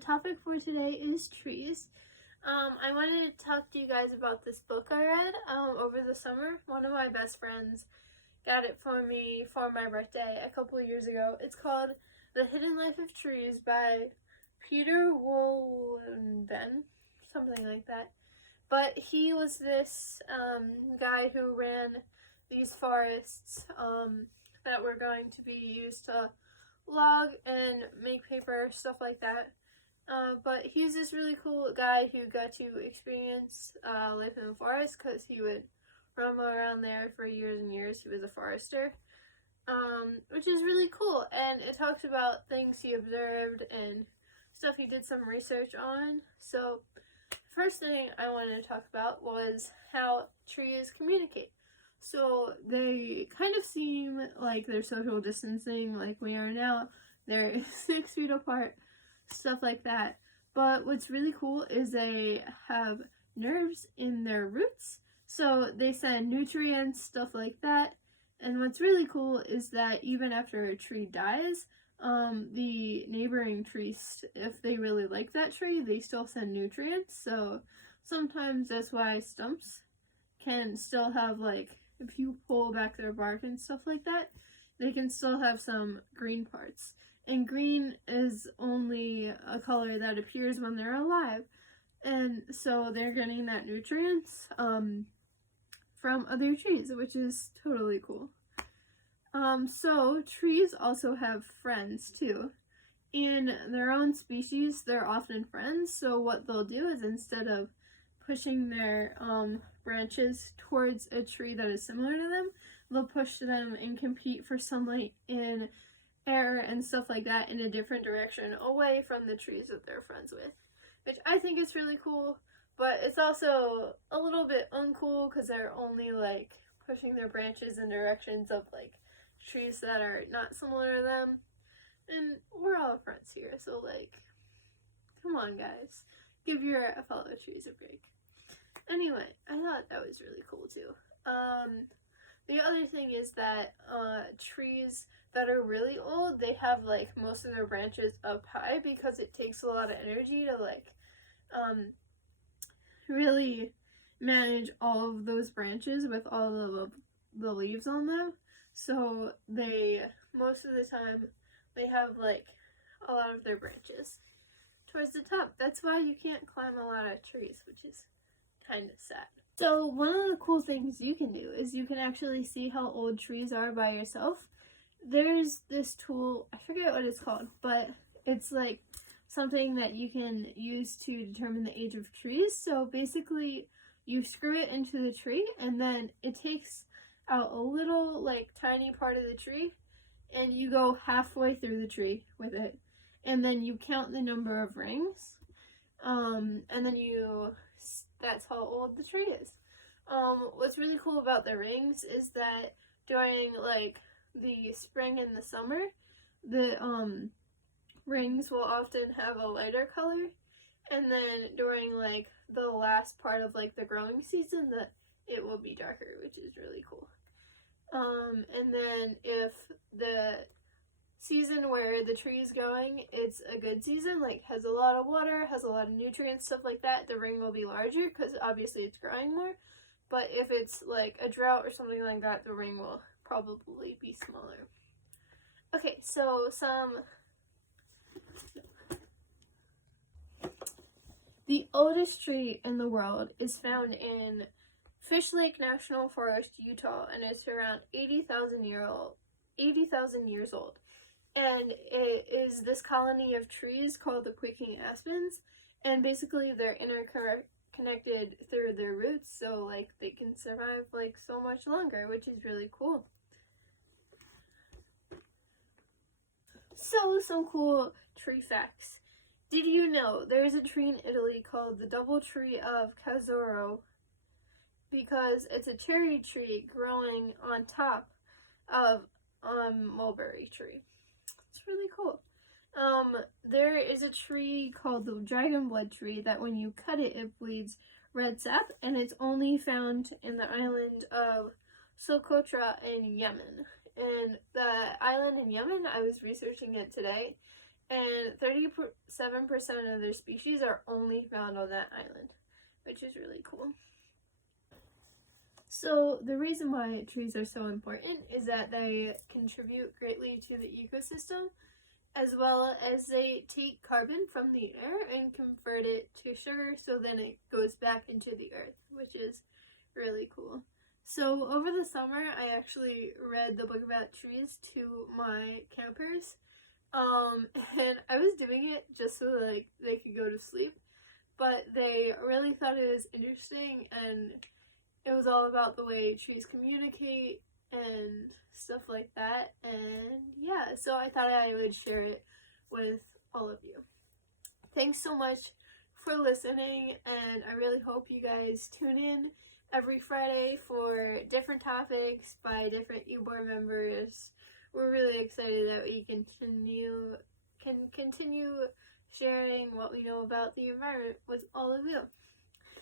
topic for today is trees. I wanted to talk to you guys about this book I read over the summer. One of my best friends got it for me for my birthday a couple of years ago. It's called The Hidden Life of Trees by Peter Wolleben, something like that. But he was this guy who ran these forests that were going to be used to log and make paper, stuff like that. But he's this really cool guy who got to experience life in the forest because he would roam around there for years and years. He was a forester, which is really cool. And it talks about things he observed and stuff he did some research on. So first thing I wanted to talk about was how trees communicate. So they kind of seem like they're social distancing like we are now. They're 6 feet apart, stuff like that. But what's really cool is they have nerves in their roots. So they send nutrients, stuff like that. And what's really cool is that even after a tree dies, the neighboring trees, if they really like that tree, they still send nutrients. So sometimes that's why stumps can still have, like, if you pull back their bark and stuff like that, they can still have some green parts. And green is only a color that appears when they're alive. And so they're getting that nutrients from other trees, which is totally cool. So trees also have friends too. In their own species, they're often friends. So what they'll do is instead of pushing their branches towards a tree that is similar to them, they'll push them and compete for sunlight in air and stuff like that in a different direction away from the trees that they're friends with, which I think is really cool. But it's also a little bit uncool because they're only like pushing their branches in directions of like trees that are not similar to them, and we're all friends here, so like, come on guys, give your fellow trees a break. Anyway, I thought that was really cool too. The other thing is that trees that are really old, they have like most of their branches up high because it takes a lot of energy to like really manage all of those branches with all of the leaves on them. So they, most of the time, they have like a lot of their branches towards the top. That's why you can't climb a lot of trees, which is kind of sad. So one of the cool things you can do is you can actually see how old trees are by yourself. There's this tool, I forget what it's called, but it's like something that you can use to determine the age of trees. So basically you screw it into the tree and then it takes out a little like tiny part of the tree and you go halfway through the tree with it, and then you count the number of rings, and then that's how old the tree is. What's really cool about the rings is that during like the spring and the summer, the rings will often have a lighter color, and then during like the last part of like the growing season, that it will be darker, which is really cool. And then if the season where the tree is growing, it's a good season, like has a lot of water, has a lot of nutrients, stuff like that, the ring will be larger because obviously it's growing more. But if it's like a drought or something like that, the ring will probably be smaller. Okay, so the oldest tree in the world is found in Fish Lake National Forest, Utah, and it's around 80,000 years old. And it is this colony of trees called the quaking aspens, and basically they're interconnected through their roots, so like they can survive like so much longer, which is really cool. So some cool tree facts. Did you know there's a tree in Italy called the double tree of Casoro because it's a cherry tree growing on top of mulberry tree? It's really cool. There is a tree called the dragon blood tree that when you cut it, it bleeds red sap, and it's only found in the island of Socotra in Yemen. And the island in Yemen, I was researching it today, and 37% of their species are only found on that island, which is really cool. So the reason why trees are so important is that they contribute greatly to the ecosystem, as well as they take carbon from the air and convert it to sugar, so then it goes back into the earth, which is really cool. So over the summer, I actually read the book about trees to my campers, and I was doing it just so like they could go to sleep, but they really thought it was interesting, and it was all about the way trees communicate and stuff like that. And yeah, so I thought I would share it with all of you. Thanks so much for listening, and I really hope you guys tune in every Friday for different topics by different e-board members. We're really excited that we can continue sharing what we know about the environment with all of you.